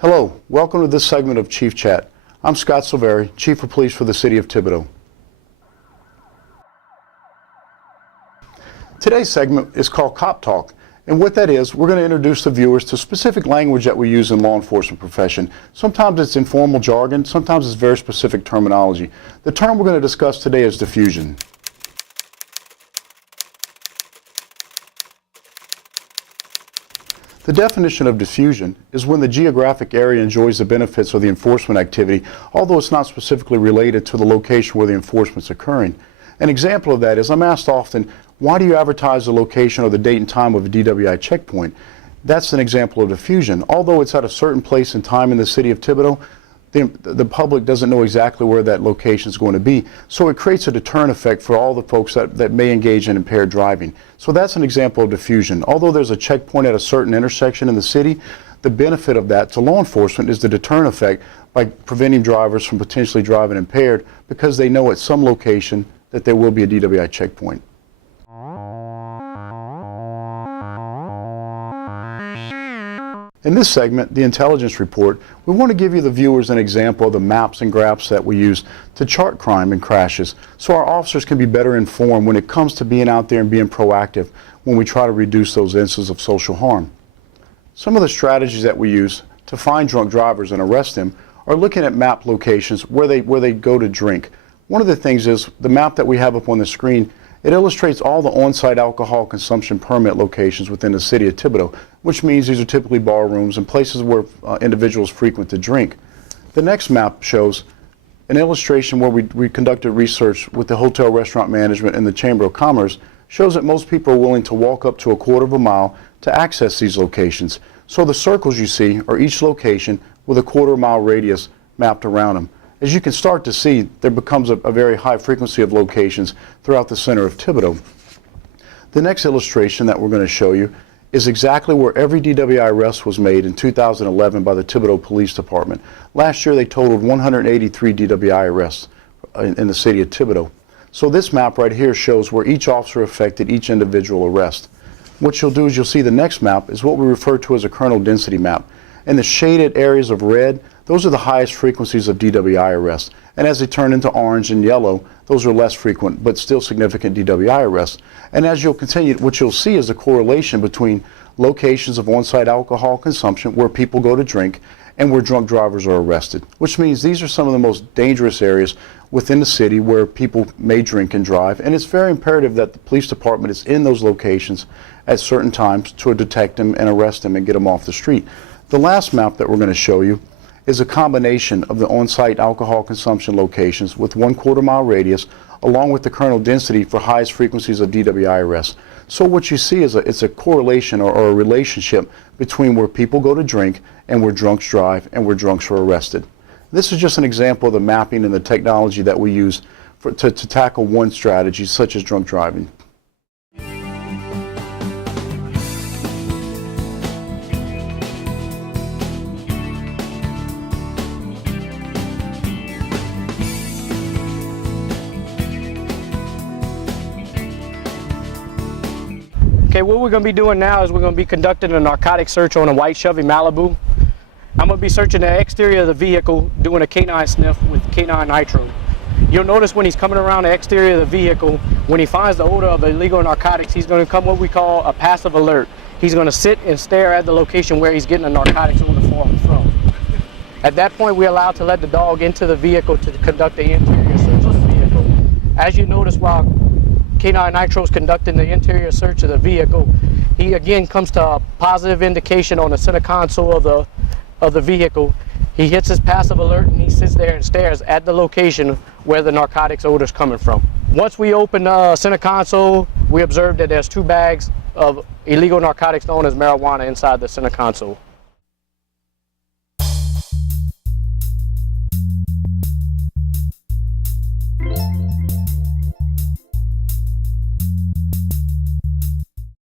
Hello, welcome to this segment of Chief Chat. I'm Scott Silverii, Chief of Police for the City of Thibodaux. Today's segment is called Cop Talk, and what that is, we're going to introduce the viewers to specific language that we use in law enforcement profession. Sometimes it's informal jargon, sometimes it's very specific terminology. The term we're going to discuss today is diffusion. The definition of diffusion is when the geographic area enjoys the benefits of the enforcement activity, although it's not specifically related to the location where the enforcement is occurring. An example of that is I'm asked often, why do you advertise the location or the date and time of a DWI checkpoint? That's an example of diffusion. Although it's at a certain place and time in the city of Thibodaux, the public doesn't know exactly where that location is going to be. So it creates a deterrent effect for all the folks that may engage in impaired driving. So that's an example of diffusion. Although there's a checkpoint at a certain intersection in the city, the benefit of that to law enforcement is the deterrent effect by preventing drivers from potentially driving impaired because they know at some location that there will be a DWI checkpoint. In this segment, the intelligence report, we want to give you the viewers an example of the maps and graphs that we use to chart crime and crashes so our officers can be better informed when it comes to being out there and being proactive when we try to reduce those incidents of social harm. Some of the strategies that we use to find drunk drivers and arrest them are looking at map locations where they go to drink. One of the things is the map that we have up on the screen. It illustrates all the on-site alcohol consumption permit locations within the city of Thibodaux, which means these are typically bar rooms and places where individuals frequent to drink. The next map shows an illustration where we conducted research with the Hotel Restaurant Management and the Chamber of Commerce, shows that most people are willing to walk up to a quarter of a mile to access these locations. So the circles you see are each location with a quarter-mile radius mapped around them. As you can start to see, there becomes a very high frequency of locations throughout the center of Thibodaux. The next illustration that we're going to show you is exactly where every DWI arrest was made in 2011 by the Thibodaux Police Department. Last year they totaled 183 DWI arrests in the city of Thibodaux. So this map right here shows where each officer affected each individual arrest. What you'll do is you'll see the next map is what we refer to as a kernel density map. And the shaded areas of red, those are the highest frequencies of DWI arrests. And as they turn into orange and yellow, those are less frequent but still significant DWI arrests. And as you'll continue, what you'll see is a correlation between locations of on-site alcohol consumption where people go to drink and where drunk drivers are arrested, which means these are some of the most dangerous areas within the city where people may drink and drive. And it's very imperative that the police department is in those locations at certain times to detect them and arrest them and get them off the street. The last map that we're going to show you is a combination of the on-site alcohol consumption locations with 1/4 mile radius along with the kernel density for highest frequencies of DWI arrests. So what you see is it's a correlation or a relationship between where people go to drink and where drunks drive and where drunks are arrested. This is just an example of the mapping and the technology that we use to tackle one strategy such as drunk driving. Okay, what we're going to be doing now is we're going to be conducting a narcotic search on a white Chevy Malibu. I'm going to be searching the exterior of the vehicle, doing a canine sniff with canine nitro. You'll notice when he's coming around the exterior of the vehicle, when he finds the odor of illegal narcotics, he's going to come what we call a passive alert. He's going to sit and stare at the location where he's getting the narcotics odor from. At that point, we're allowed to let the dog into the vehicle to conduct the interior search of the vehicle. As you notice, while Canine Nitro is conducting the interior search of the vehicle, he again comes to a positive indication on the center console of the vehicle. He hits his passive alert and he sits there and stares at the location where the narcotics odor is coming from. Once we open the center console, we observe that there's 2 bags of illegal narcotics known as marijuana inside the center console.